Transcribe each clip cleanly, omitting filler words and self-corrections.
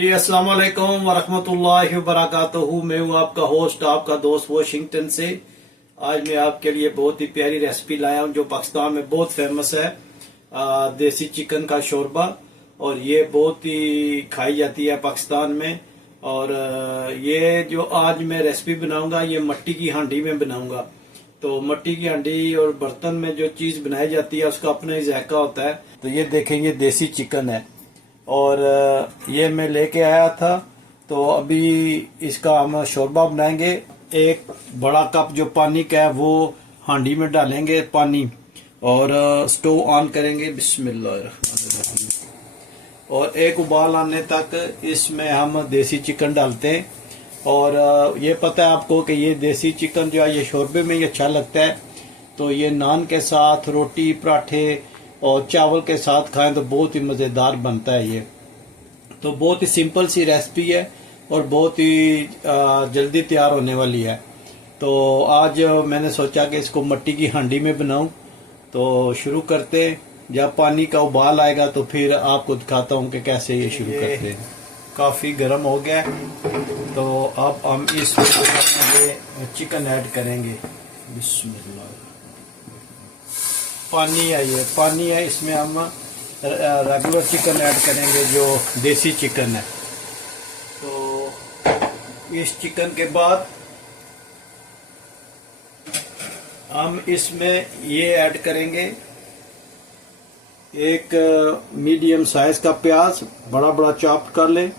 जी अस्सलाम वालेकुम वरहमतुल्लाहि वबरकातुहू। मैं हूँ आपका होस्ट, आपका दोस्त वाशिंगटन से। आज मैं आपके लिए बहुत ही प्यारी रेसिपी लाया हूँ जो पाकिस्तान में बहुत फेमस है। देसी चिकन का शोरबा, और ये बहुत ही खाई जाती है पाकिस्तान में। और ये जो आज मैं रेसिपी बनाऊंगा ये मट्टी की हांडी में बनाऊंगा। तो मट्टी की हांडी और बर्तन में जो चीज बनाई जाती है उसका अपना ही जायका होता है। तो ये देखेंगे देसी चिकन है, और ये मैं लेके आया था। तो अभी इसका हम शोरबा बनाएंगे। एक बड़ा कप जो पानी का है वो हांडी में डालेंगे पानी, और स्टोव ऑन करेंगे। बिस्मिल्लाह। और एक उबाल आने तक इसमें हम देसी चिकन डालते हैं। और ये पता है आपको कि ये देसी चिकन जो है ये शोरबे में ही अच्छा लगता है। तो ये नान के साथ, रोटी, पराठे और चावल के साथ खाएं तो बहुत ही मज़ेदार बनता है ये। तो बहुत ही सिंपल सी रेसिपी है और बहुत ही जल्दी तैयार होने वाली है। तो आज मैंने सोचा कि इसको मट्टी की हांडी में बनाऊं। तो शुरू करते हैं। जब पानी का उबाल आएगा तो फिर आपको दिखाता हूं कि कैसे ये शुरू करते हैं। काफ़ी गर्म हो गया है, तो अब हम इसमें ये चिकन ऐड करेंगे। बिस्मिल्लाह। पानी है, इसमें हम रेगुलर चिकन ऐड करेंगे जो देसी चिकन है। तो इस चिकन के बाद हम इसमें ये ऐड करेंगे एक मीडियम साइज का प्याज, बड़ा बड़ा चॉप कर लें,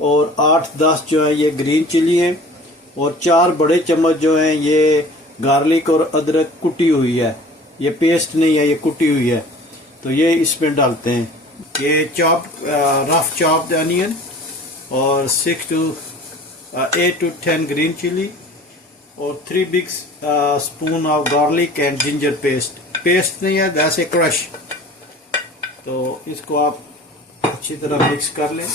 और 8-10 जो है ये ग्रीन चिली है, और 4 बड़े चम्मच जो है ये गार्लिक और अदरक कुटी हुई है। ये पेस्ट नहीं है, ये कुटी हुई है। तो ये इसमें डालते हैं। ये रफ चॉप्ड अनियन, और 8 to 10 ग्रीन चिली, और 3 big spoon of garlic and ginger paste नहीं है, दैट्स ए क्रश। तो इसको आप अच्छी तरह मिक्स कर लें।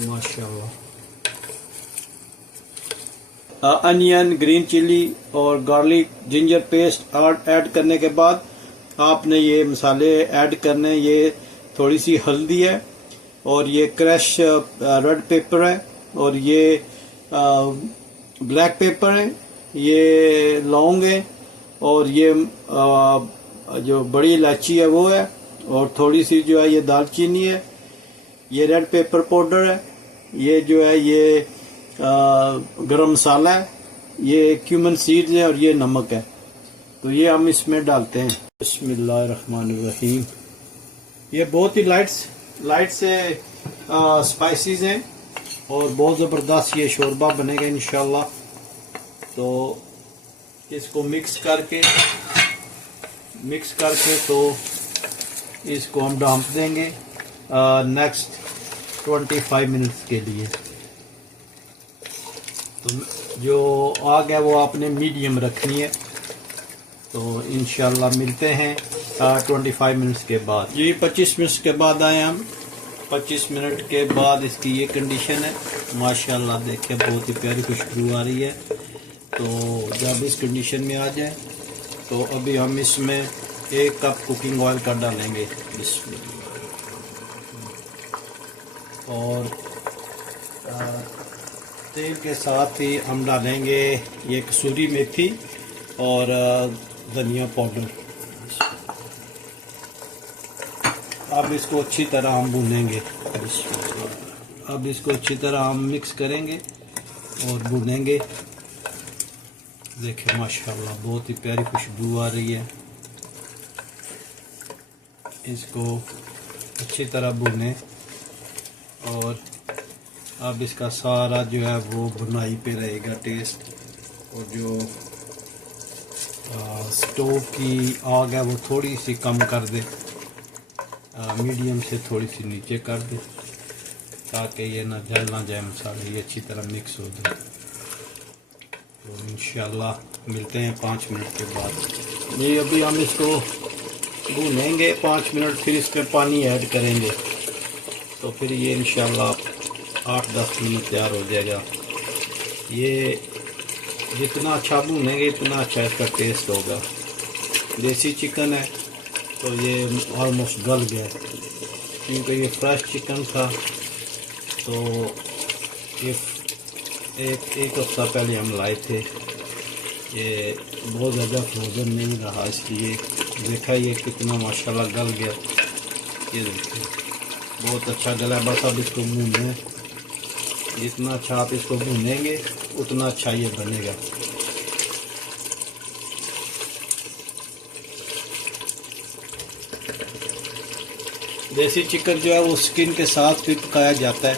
माशाल्लाह। अनियन, ग्रीन चिली और गार्लिक जिंजर पेस्ट ऐड करने के बाद आपने ये मसाले ऐड करने। ये थोड़ी सी हल्दी है, और ये क्रश रेड पेपर है, और ये ब्लैक पेपर है, ये लौंग है, और ये जो बड़ी इलायची है वो है, और थोड़ी सी जो है ये दालचीनी है, ये रेड पेपर पाउडर है, ये जो है ये गरम मसाला है, ये क्यूमन सीड्स है, और ये नमक है। तो ये हम इसमें डालते हैं। बिस्मिल्लाहिर्रहमानिर्रहीम। ये बहुत ही लाइट से स्पाइसेस हैं, और बहुत ज़बरदस्त ये शोरबा बनेगा इंशाल्लाह। तो इसको मिक्स करके तो इसको हम ढाँप देंगे नेक्स्ट 25 मिनट्स के लिए। तो जो आग है वो आपने मीडियम रखनी है। तो इंशाल्लाह मिलते हैं 25 मिनट्स के बाद। जी 25 मिनट्स के बाद आए हम। 25 मिनट के बाद इसकी ये कंडीशन है। माशाल्लाह देखिए बहुत ही प्यारी खुशबू आ रही है। तो जब इस कंडीशन में आ जाए तो अभी हम इसमें 1 कप कुकिंग ऑयल का डालेंगे। और तेल के साथ ही हम डालेंगे ये कसूरी मेथी और धनिया पाउडर। अब इसको अच्छी तरह हम भूनेंगे। अब इसको अच्छी तरह हम मिक्स करेंगे और भूनेंगे। देखिए माशाल्लाह बहुत ही प्यारी खुशबू आ रही है। इसको अच्छी तरह भूनें, और अब इसका सारा जो है वो भुनाई पे रहेगा टेस्ट। और जो स्टोव की आग है वो थोड़ी सी कम कर दे, मीडियम से थोड़ी सी नीचे कर दे, ताकि ये ना जल ना जाए मसाले, ये अच्छी तरह मिक्स हो जाए। तो इंशाल्लाह मिलते हैं 5 मिनट के बाद। ये अभी हम इसको भूनेंगे 5 मिनट, फिर इसमें पानी ऐड करेंगे। तो फिर ये इंशाल्लाह 8-10 मिनट तैयार हो जाएगा। ये जितना अच्छा भूनेंगे इतना अच्छा इसका टेस्ट होगा। देसी चिकन है तो ये ऑलमोस्ट गल गया, क्योंकि ये फ्रेश चिकन था। तो ये एक हफ्ता पहले हम लाए थे, ये बहुत ज़्यादा फ्रोज़न नहीं रहा, इसलिए देखा ये कितना माशाल्लाह गल गया। ये देखिए बहुत अच्छा गला है। बस अब इसको भूनना, जितना अच्छा आप इसको भूनेंगे उतना अच्छा ये बनेगा। देसी चिकन जो है वो स्किन के साथ भी पकाया जाता है,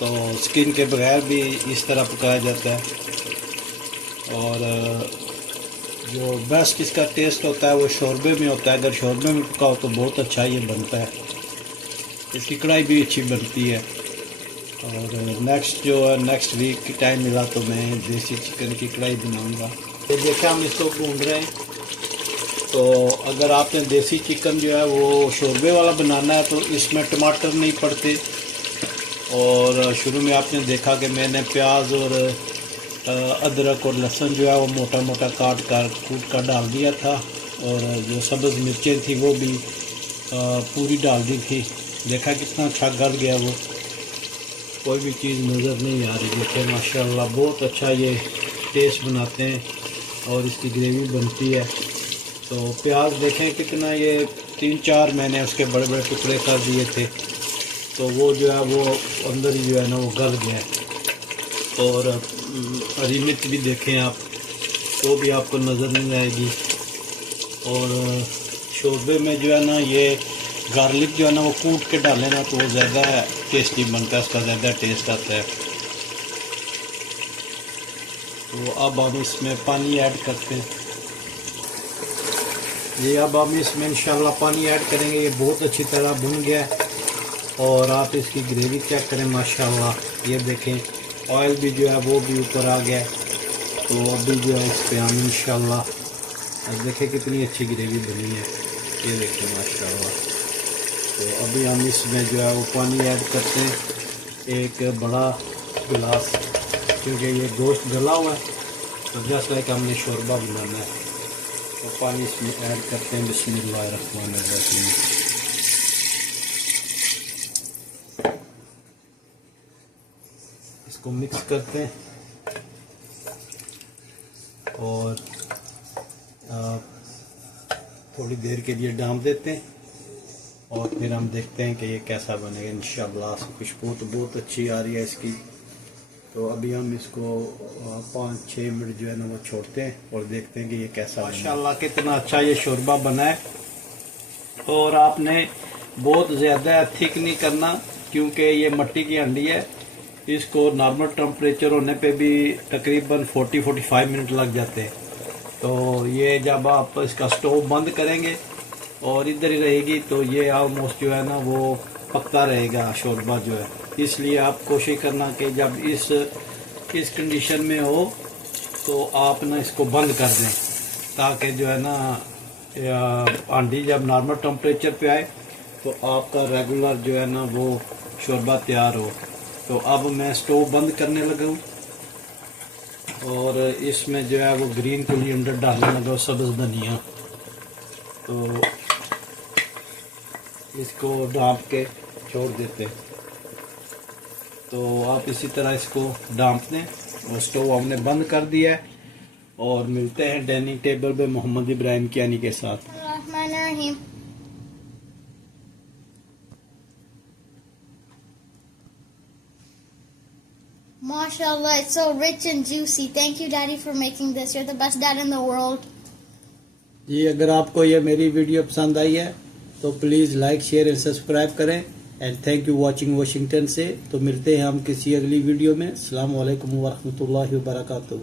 तो स्किन के बगैर भी इस तरह पकाया जाता है। और जो बेस्ट इसका टेस्ट होता है वो शोरबे में होता है। अगर शोरबे में पकाओ तो बहुत अच्छा ये बनता है। इसकी कढ़ाई भी अच्छी बनती है। और नेक्स्ट वीक की टाइम मिला तो मैं देसी चिकन की कढ़ाई बनाऊंगा। तो देखा हम इसको भून रहे हैं। तो अगर आपने देसी चिकन जो है वो शोरबे वाला बनाना है तो इसमें टमाटर नहीं पड़ते। और शुरू में आपने देखा कि मैंने प्याज और अदरक और लहसुन जो है वो मोटा मोटा कूट कर डाल दिया था। और जो सब्ज़ मिर्चें थी वो भी पूरी डाल दी थी। देखा कितना अच्छा गल गया, वो कोई भी चीज़ नज़र नहीं आ रही। देखिए माशाल्लाह बहुत अच्छा ये टेस्ट बनाते हैं और इसकी ग्रेवी बनती है। तो प्याज देखें कितना, ये 3-4 मैंने उसके बड़े बड़े टुकड़े कर दिए थे, तो वो जो है वो अंदर ही जो है ना वो गल गया है। और हरी मिर्च भी देखें आप, वो भी आपको नज़र नहीं आएगी। और शोरबे में जो है ना ये गार्लिक जो है ना वो कूट के डालें ना तो वो ज़्यादा टेस्टी बनता है, उसका ज़्यादा टेस्ट आता है। तो अब हम इसमें पानी ऐड करते हैं। ये अब हम इसमें इंशाल्लाह पानी ऐड करेंगे। ये बहुत अच्छी तरह भुन गया है और आप इसकी ग्रेवी चेक करें माशाल्लाह। ये देखें ऑयल भी जो है वो भी ऊपर आ गया। तो अभी जो है इस पर हम इंशाल्लाह, अब देखें कितनी अच्छी ग्रेवी बनी है। ये देखें माशाल्लाह। तो अभी हम इसमें जो है वो पानी ऐड करते हैं, एक बड़ा गिलास, क्योंकि ये गोश्त गला हुआ है तो जैसा है कि हमने शोरबा बनाना है। तो पानी इसमें ऐड करते हैं। बिस्मिल्लाहिर्रहमानिर्रहीम। इसको मिक्स करते हैं और थोड़ी देर के लिए डाल देते हैं और फिर हम देखते हैं कि ये कैसा बनेगा। इंशाल्लाह खुशबू तो बहुत अच्छी आ रही है इसकी। तो अभी हम इसको 5-6 मिनट जो है ना वो छोड़ते हैं और देखते हैं कि ये कैसा बना। माशाल्लाह कितना अच्छा ये शोरबा बना है। और आपने बहुत ज़्यादा थिक नहीं करना, क्योंकि ये मिट्टी की हंडी है। इसको नॉर्मल टेम्परेचर होने पे भी तकरीबन 40-45 मिनट लग जाते हैं। तो ये जब आप इसका स्टोव बंद करेंगे और इधर ही रहेगी तो ये ऑलमोस्ट जो है ना वो पकता रहेगा शोरबा जो है। इसलिए आप कोशिश करना कि जब इस कंडीशन में हो तो आप ना इसको बंद कर दें, ताकि जो है ना हांडी जब नॉर्मल टेम्परेचर पे आए तो आपका रेगुलर जो है ना वो शोरबा तैयार हो। तो अब मैं स्टोव बंद करने लगा हूँ और इसमें जो है वो ग्रीन कोरिएंडर डालने लगा, सब्ज़ धनिया। तो इसको ढाँप के छोड़ देते हैं। तो आप इसी तरह इसको ढाँप दें और स्टोव हमने बंद कर दिया है। और मिलते हैं डाइनिंग टेबल पे मोहम्मद इब्राहिम कियानी के साथ। Mashallah, it's so rich and juicy. Thank you, Daddy, for making this. You're the best dad in the world. जी, अगर आपको ये मेरी वीडियो पसंद आई है तो please like, share and subscribe करें। And thank you watching Washington से। तो मिलते हैं हम किसी अगली वीडियो में। अस्सलाम वालेकुम व रहमतुल्लाहि व बरकातहू।